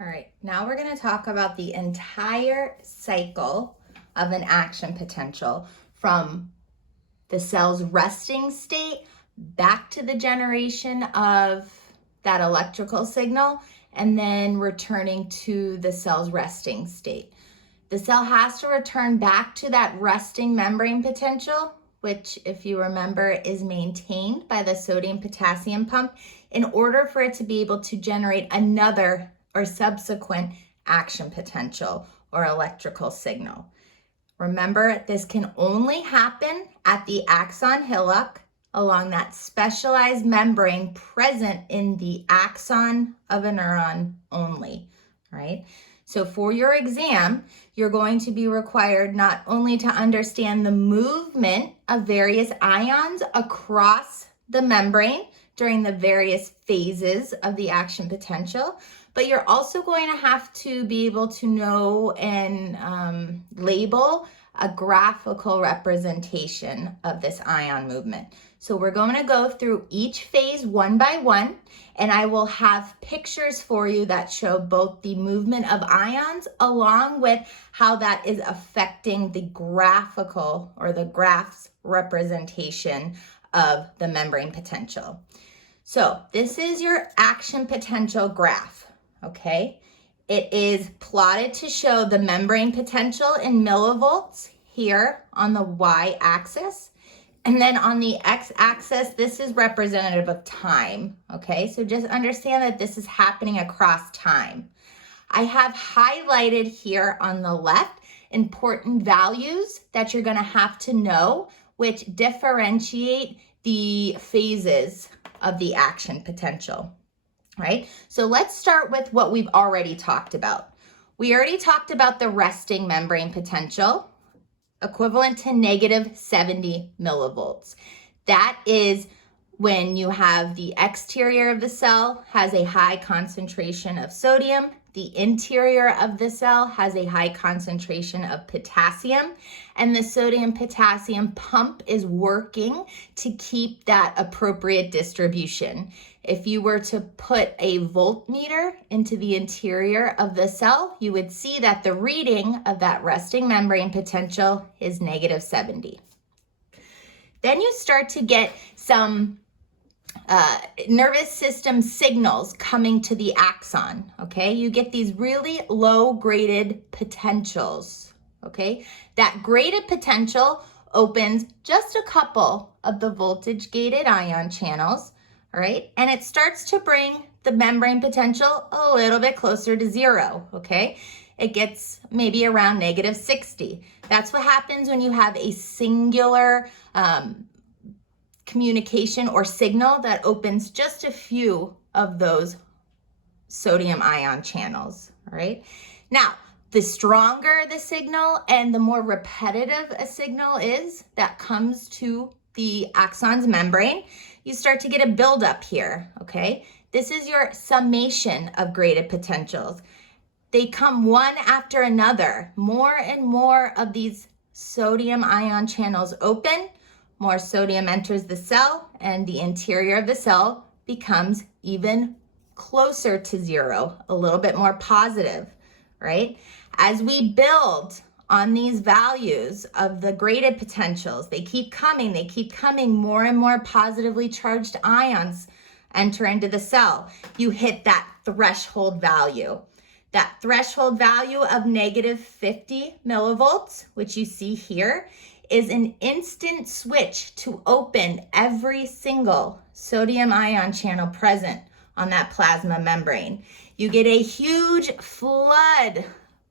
All right, now we're going to talk about the entire cycle of an action potential from the cell's resting state back to the generation of that electrical signal and then returning to the cell's resting state. The cell has to return back to that resting membrane potential, which, if you remember, is maintained by the sodium-potassium pump in order for it to be able to generate another or subsequent action potential or electrical signal. Remember, this can only happen at the axon hillock along that specialized membrane present in the axon of a neuron only, right? So for your exam, you're going to be required not only to understand the movement of various ions across the membrane during the various phases of the action potential, but you're also going to have to be able to know and label a graphical representation of this ion movement. So we're going to go through each phase one by one, and I will have pictures for you that show both the movement of ions along with how that is affecting the graphical or the graph's representation of the membrane potential. So this is your action potential graph, okay? It is plotted to show the membrane potential in millivolts here on the y-axis. And then on the x-axis, this is representative of time, okay? So just understand that this is happening across time. I have highlighted here on the left important values that you're gonna have to know, which differentiate the phases of the action potential, right? So let's start with what we've already talked about. We already talked about the resting membrane potential, equivalent to -70 millivolts. That is when you have the exterior of the cell has a high concentration of sodium, the interior of the cell has a high concentration of potassium, and the sodium-potassium pump is working to keep that appropriate distribution. If you were to put a voltmeter into the interior of the cell, you would see that the reading of that resting membrane potential is -70. Then you start to get some nervous system signals coming to the axon, okay? You get these really low graded potentials, okay? That graded potential opens just a couple of the voltage gated ion channels, all right? And it starts to bring the membrane potential a little bit closer to zero, okay? It gets maybe around -60. That's what happens when you have a singular communication or signal that opens just a few of those sodium ion channels, all right? Now, the stronger the signal and the more repetitive a signal is that comes to the axon's membrane, you start to get a buildup here, okay? This is your summation of graded potentials. They come one after another. More and more of these sodium ion channels open, more sodium enters the cell, and the interior of the cell becomes even closer to zero, a little bit more positive, right? As we build on these values of the graded potentials, they keep coming, more and more positively charged ions enter into the cell. You hit that threshold value. That threshold value of -50 millivolts, which you see here, is an instant switch to open every single sodium ion channel present on that plasma membrane. You get a huge flood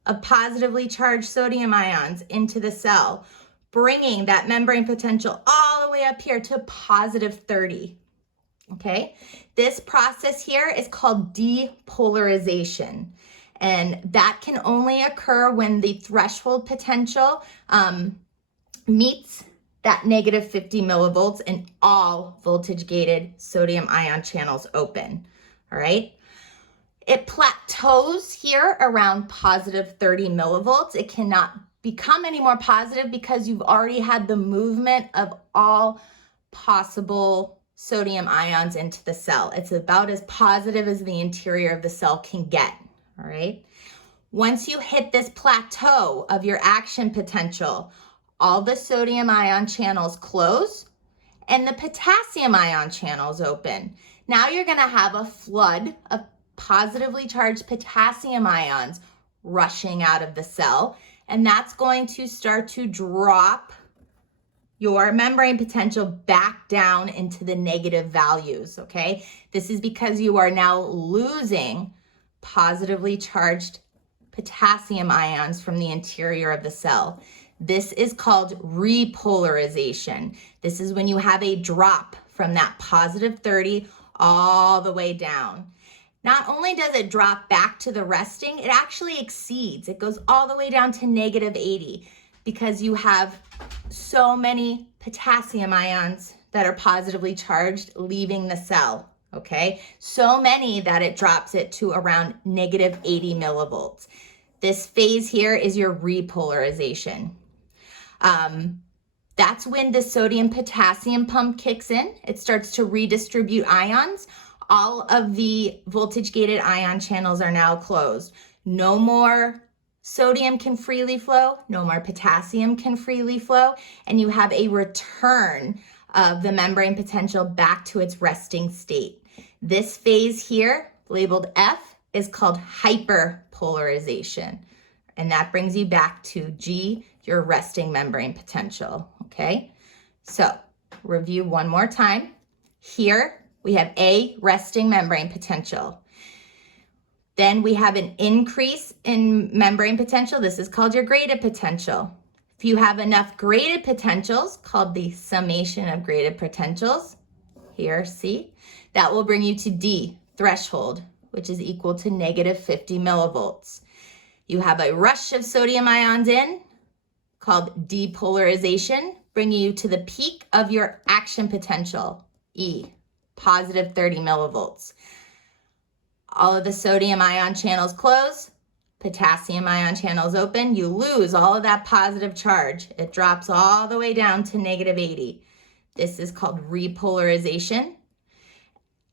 of positively charged sodium ions into the cell, bringing that membrane potential all the way up here to +30, okay? This process here is called depolarization, and that can only occur when the threshold potential meets that -50 millivolts and all voltage gated sodium ion channels open, all right? It plateaus here around +30 millivolts. It cannot become any more positive because you've already had the movement of all possible sodium ions into the cell. It's about as positive as the interior of the cell can get, all all right? Once you hit this plateau of your action potential, all the sodium ion channels close and the potassium ion channels open. Now you're gonna have a flood of positively charged potassium ions rushing out of the cell, and that's going to start to drop your membrane potential back down into the negative values, okay? This is because you are now losing positively charged potassium ions from the interior of the cell. This is called repolarization. This is when you have a drop from that positive 30 all the way down. Not only does it drop back to the resting, it actually exceeds. It goes all the way down to negative 80 because you have so many potassium ions that are positively charged leaving the cell, okay? So many that it drops it to around negative 80 millivolts. This phase here is your repolarization. That's when the sodium potassium pump kicks in. It starts to redistribute ions. All of the voltage gated ion channels are now closed. No more sodium can freely flow, no more potassium can freely flow, and you have a return of the membrane potential back to its resting state. This phase here, labeled F, is called hyperpolarization, and that brings you back to G, your resting membrane potential, okay? So, review one more time. Here, we have A, resting membrane potential. Then we have an increase in membrane potential. This is called your graded potential. If you have enough graded potentials, called the summation of graded potentials, here, C, that will bring you to D, threshold, which is equal to negative 50 millivolts. You have a rush of sodium ions in, called depolarization, bringing you to the peak of your action potential, E, positive 30 millivolts. All of the sodium ion channels close, potassium ion channels open, you lose all of that positive charge. It drops all the way down to negative 80. This is called repolarization.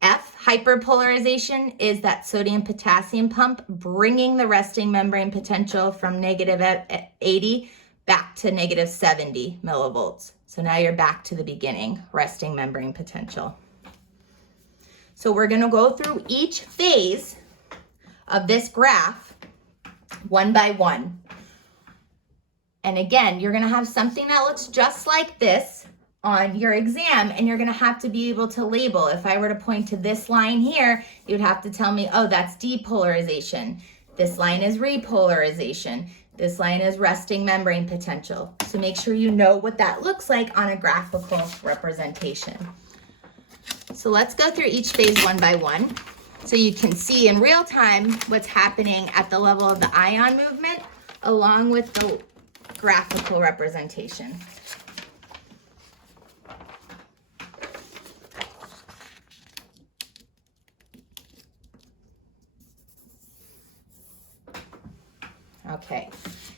F, hyperpolarization, is that sodium potassium pump bringing the resting membrane potential from negative 80 back to negative 70 millivolts. So now you're back to the beginning, resting membrane potential. So we're going to go through each phase of this graph one by one. And again, you're going to have something that looks just like this on your exam, and you're going to have to be able to label. If I were to point to this line here, you'd have to tell me, oh, that's depolarization. This line is repolarization. This line is resting membrane potential. So make sure you know what that looks like on a graphical representation. So let's go through each phase one by one so you can see in real time what's happening at the level of the ion movement along with the graphical representation. Okay,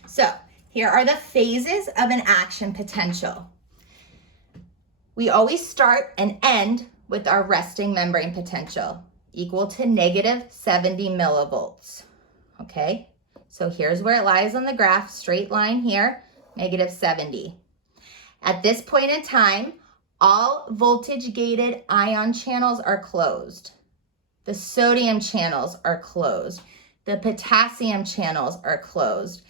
so here are the phases of an action potential. We always start and end with our resting membrane potential, equal to negative 70 millivolts. Okay, so here's where it lies on the graph, straight line here, negative 70. At this point in time, all voltage gated ion channels are closed. The sodium channels are closed. The potassium channels are closed.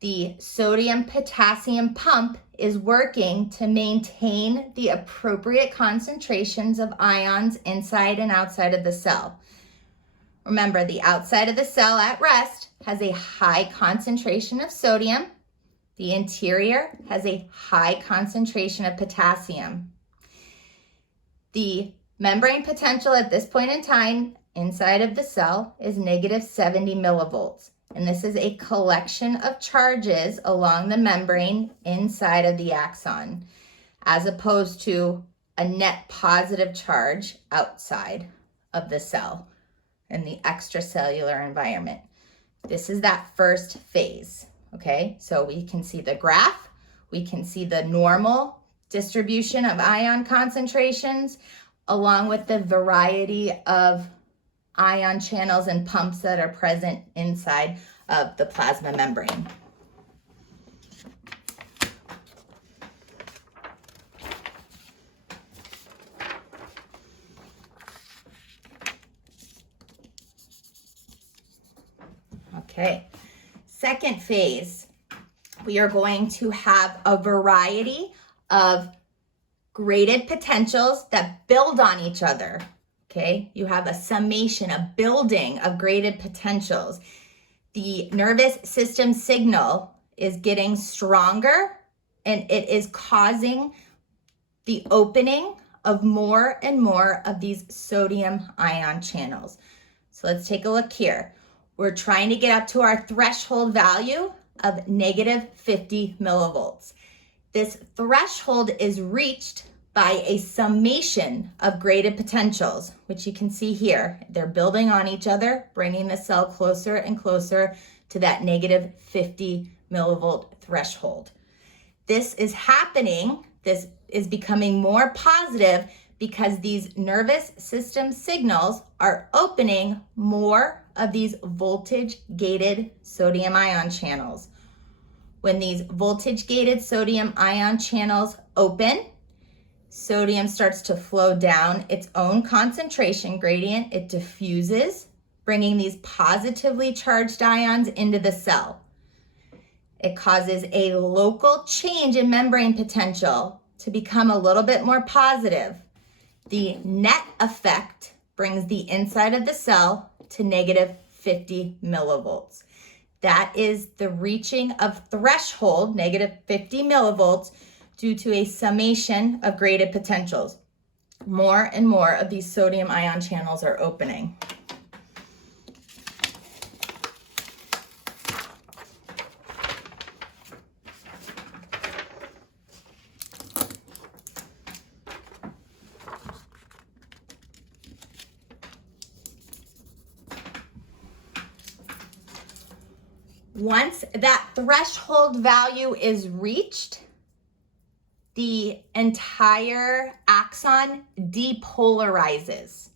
The sodium potassium pump is working to maintain the appropriate concentrations of ions inside and outside of the cell. Remember, the outside of the cell at rest has a high concentration of sodium. The interior has a high concentration of potassium. The membrane potential at this point in time inside of the cell is negative 70 millivolts. And this is a collection of charges along the membrane inside of the axon, as opposed to a net positive charge outside of the cell in the extracellular environment. This is that first phase, okay? So we can see the graph, we can see the normal distribution of ion concentrations, along with the variety of ion channels and pumps that are present inside of the plasma membrane. Okay, second phase, we are going to have a variety of graded potentials that build on each other. Okay, you have a summation, a building of graded potentials. The nervous system signal is getting stronger and it is causing the opening of more and more of these sodium ion channels. So let's take a look here. We're trying to get up to our threshold value of negative 50 millivolts. This threshold is reached by a summation of graded potentials, which you can see here. They're building on each other, bringing the cell closer and closer to that negative 50 millivolt threshold. This is happening, this is becoming more positive because these nervous system signals are opening more of these voltage-gated sodium ion channels. When these voltage-gated sodium ion channels open, sodium starts to flow down its own concentration gradient. It diffuses, bringing these positively charged ions into the cell. It causes a local change in membrane potential to become a little bit more positive. The net effect brings the inside of the cell to negative 50 millivolts. That is the reaching of threshold, negative 50 millivolts, due to a summation of graded potentials. More and more of these sodium ion channels are opening. Once that threshold value is reached, the entire axon depolarizes.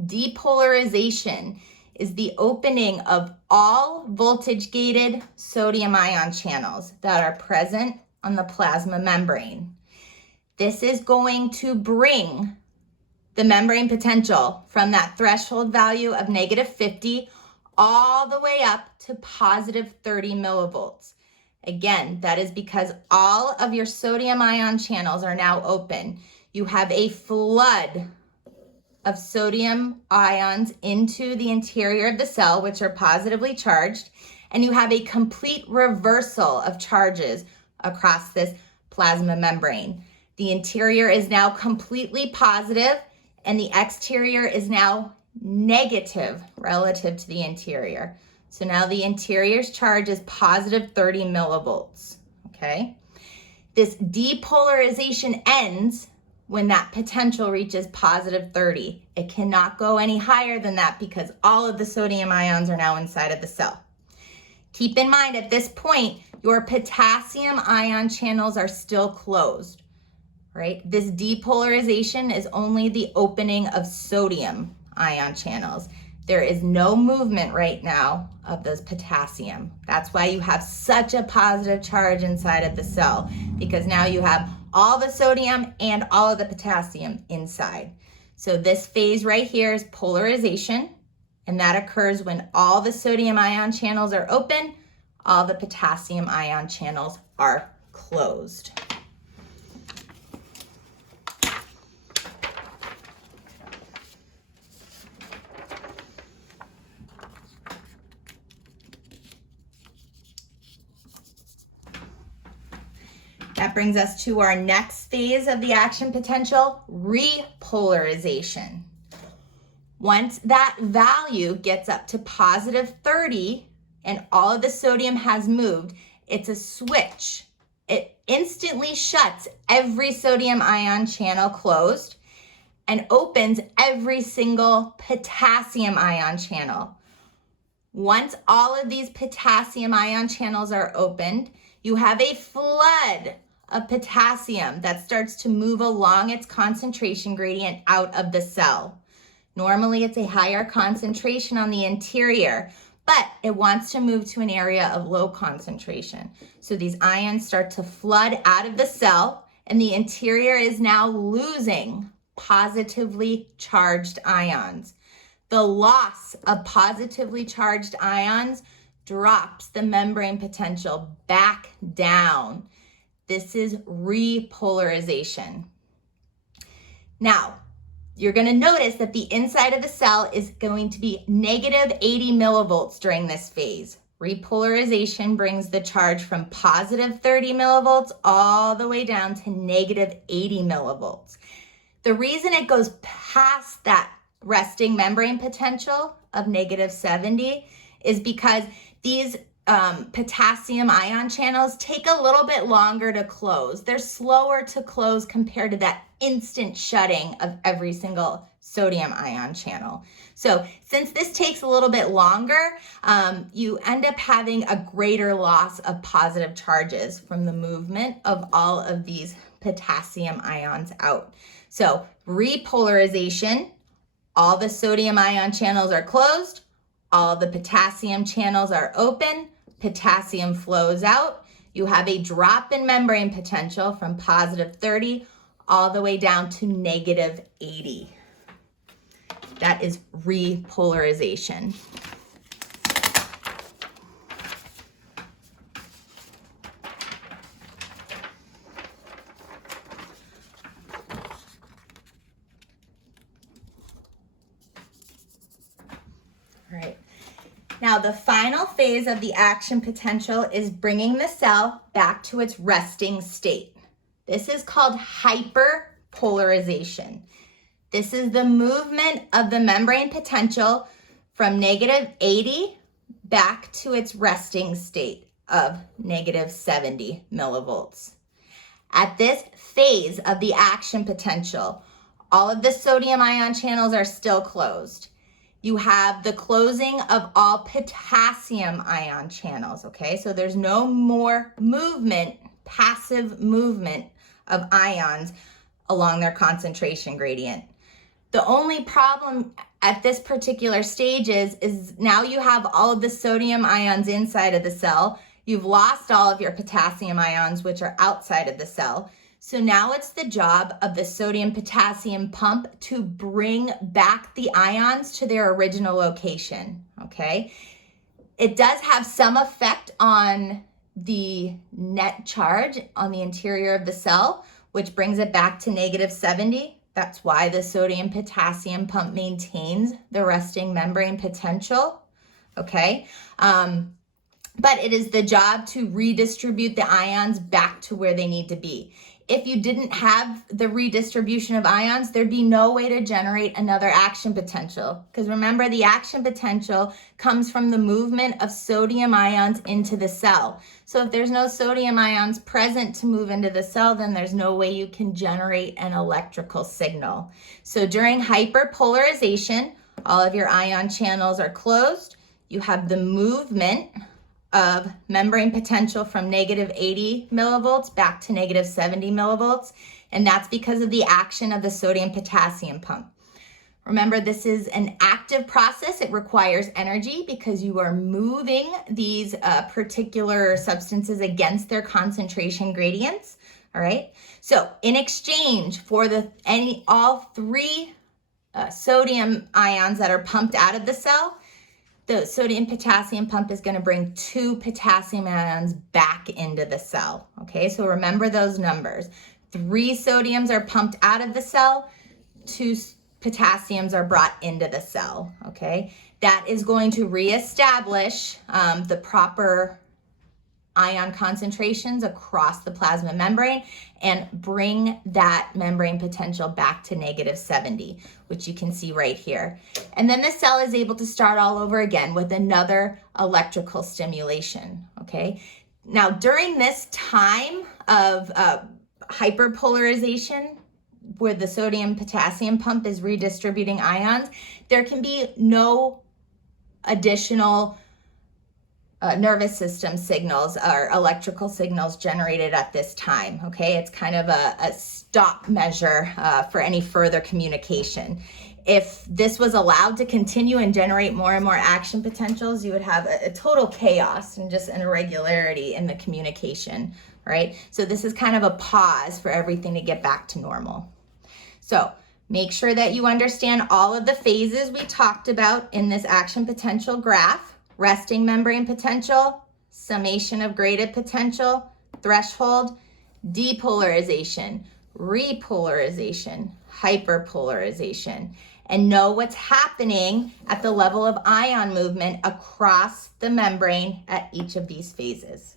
Depolarization is the opening of all voltage-gated sodium ion channels that are present on the plasma membrane. This is going to bring the membrane potential from that threshold value of negative 50 all the way up to positive 30 millivolts. Again, that is because all of your sodium ion channels are now open. You have a flood of sodium ions into the interior of the cell, which are positively charged, and you have a complete reversal of charges across this plasma membrane. The interior is now completely positive, and the exterior is now negative relative to the interior. So now the interior's charge is positive 30 millivolts, okay? This depolarization ends when that potential reaches positive 30. It cannot go any higher than that because all of the sodium ions are now inside of the cell. Keep in mind at this point, your potassium ion channels are still closed, right? This depolarization is only the opening of sodium ion channels. There is no movement right now of those potassium. That's why you have such a positive charge inside of the cell, because now you have all the sodium and all of the potassium inside. So this phase right here is polarization, and that occurs when all the sodium ion channels are open, all the potassium ion channels are closed. That brings us to our next phase of the action potential, repolarization. Once that value gets up to positive 30 and all of the sodium has moved, it's a switch. It instantly shuts every sodium ion channel closed and opens every single potassium ion channel. Once all of these potassium ion channels are opened, you have a flood of potassium that starts to move along its concentration gradient out of the cell. Normally it's a higher concentration on the interior, but it wants to move to an area of low concentration. So these ions start to flood out of the cell, and the interior is now losing positively charged ions. The loss of positively charged ions drops the membrane potential back down. This is repolarization. Now, you're going to notice that the inside of the cell is going to be negative 80 millivolts during this phase. Repolarization brings the charge from positive 30 millivolts all the way down to negative 80 millivolts. The reason it goes past that resting membrane potential of negative 70 is because these potassium ion channels take a little bit longer to close. They're slower to close compared to that instant shutting of every single sodium ion channel. So since this takes a little bit longer, you end up having a greater loss of positive charges from the movement of all of these potassium ions out. So repolarization, all the sodium ion channels are closed, all the potassium channels are open, potassium flows out. You have a drop in membrane potential from positive 30 all the way down to negative 80. That is repolarization. All right. Now, the final phase of the action potential is bringing the cell back to its resting state. This is called hyperpolarization. This is the movement of the membrane potential from negative 80 back to its resting state of negative 70 millivolts. At this phase of the action potential, all of the sodium ion channels are still closed. You have the closing of all potassium ion channels, okay? So there's no more movement, passive movement of ions along their concentration gradient. The only problem at this particular stage is now you have all of the sodium ions inside of the cell. You've lost all of your potassium ions, which are outside of the cell. So now it's the job of the sodium-potassium pump to bring back the ions to their original location, okay? It does have some effect on the net charge on the interior of the cell, which brings it back to negative 70. That's why the sodium-potassium pump maintains the resting membrane potential, okay? But it is the job to redistribute the ions back to where they need to be. If you didn't have the redistribution of ions, there'd be no way to generate another action potential. Because remember, the action potential comes from the movement of sodium ions into the cell. So if there's no sodium ions present to move into the cell, then there's no way you can generate an electrical signal. So during hyperpolarization, all of your ion channels are closed. You have the movement of membrane potential from negative 80 millivolts back to negative 70 millivolts, and that's because of the action of the sodium-potassium pump. Remember, this is an active process. It requires energy because you are moving these particular substances against their concentration gradients, all right? So in exchange for all three sodium ions that are pumped out of the cell, the sodium-potassium pump is going to bring 2 potassium ions back into the cell, okay? So remember those numbers. 3 sodiums are pumped out of the cell, 2 potassiums are brought into the cell, okay? That is going to reestablish the proper ion concentrations across the plasma membrane and bring that membrane potential back to negative 70, which you can see right here. And then the cell is able to start all over again with another electrical stimulation, okay? Now, during this time of hyperpolarization, where the sodium-potassium pump is redistributing ions, there can be no additional nervous system signals or electrical signals generated at this time, okay? It's kind of a stop measure for any further communication. If this was allowed to continue and generate more and more action potentials, you would have a total chaos and just an irregularity in the communication, right? So this is kind of a pause for everything to get back to normal. So make sure that you understand all of the phases we talked about in this action potential graph: resting membrane potential, summation of graded potential, threshold, depolarization, repolarization, hyperpolarization, and know what's happening at the level of ion movement across the membrane at each of these phases.